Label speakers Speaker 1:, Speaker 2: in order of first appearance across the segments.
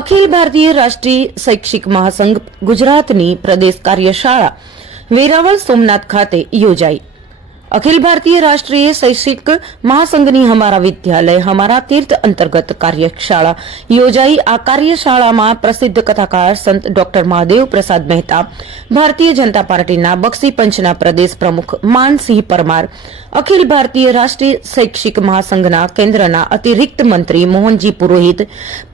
Speaker 1: અખિલ ભારતીય રાષ્ટ્રીય શૈક્ષિક મહાસંઘ ગુજરાતની પ્રદેશ કાર્યશાળા વેરાવળ સોમનાથ ખાતે યોજાઈ. અખિલ ભારતીય રાષ્ટ્રીય શૈક્ષિક મહાસંઘની હમારા વિદ્યાલય હમારા તીર્થ અંતર્ગત કાર્યશાળા, યોજાઈ આ કાર્યશાળામાં પ્રસિદ્ધ કથાકાર સંત ડોક્ટર મહાદેવ પ્રસાદ મહેતા, ભારતીય જનતા પાર્ટીના બક્ષી પંચના પ્રદેશ પ્રમુખ માનસિંહ પરમાર, અખિલ ભારતીય રાષ્ટ્રીય શૈક્ષિક મહાસંઘના કેન્દ્રના અતિરિક્ત મંત્રી મોહનજી પુરોહિત,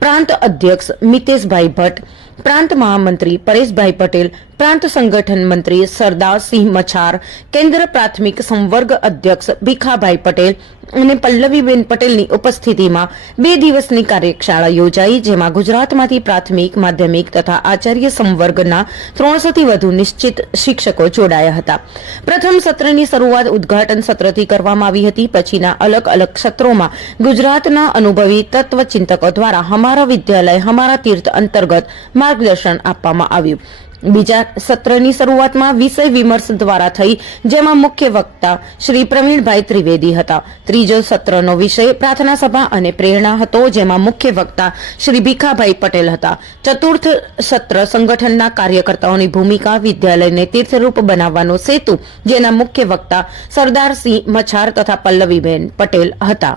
Speaker 1: પ્રાંત અધ્યક્ષ મિતેશભાઈ ભટ્ટ પ્રાંત મહામંત્રી પરેશભાઈ પટેલ, પ્રાંત સંગઠન મંત્રી સરદારસિંહ મછાર, કેન્દ્ર પ્રાથમિક સંવર્ગ અધ્યક્ષ ભીખાભાઈ પટેલ અને પલ્લવીબેન પટેલની ઉપસ્થિતિમાં બે દિવસની કાર્યશાળા યોજાઈ, જેમાં ગુજરાતમાંથી પ્રાથમિક, માધ્યમિક તથા આચાર્ય સંવર્ગના ત્રણસોથી વધુ નિશ્ચિત શિક્ષકો જોડાયા હતા. પ્રથમ સત્રની શરૂઆત ઉદ્ઘાટન સત્રથી કરવામાં આવી હતી, પછીના અલગ અલગ સત્રોમાં ગુજરાતના અનુભવી તત્વચિંતકો દ્વારા હમારા વિદ્યાલય હમારા તીર્થ અંતર્ગત માર્ગદર્શન આપવામાં આવ્યું. બીજા સત્રની શરૂઆતમાં વિષય વિમર્શ દ્વારા થઈ, જેમાં મુખ્ય વક્તા શ્રી પ્રવીણભાઈ ત્રિવેદી હતા. ત્રીજો સત્રનો વિષય પ્રાર્થના સભા અને પ્રેરણા હતો, જેમાં મુખ્ય વક્તા શ્રી ભીખાભાઈ પટેલ હતા. ચતુર્થ સત્ર સંગઠનના કાર્યકર્તાઓની ભૂમિકા વિદ્યાલયને તીર્થરૂપ બનાવવાનો સેતુ, જેના મુખ્ય વક્તા સરદારસિંહ મછાર તથા પલ્લવીબેન પટેલ હતા.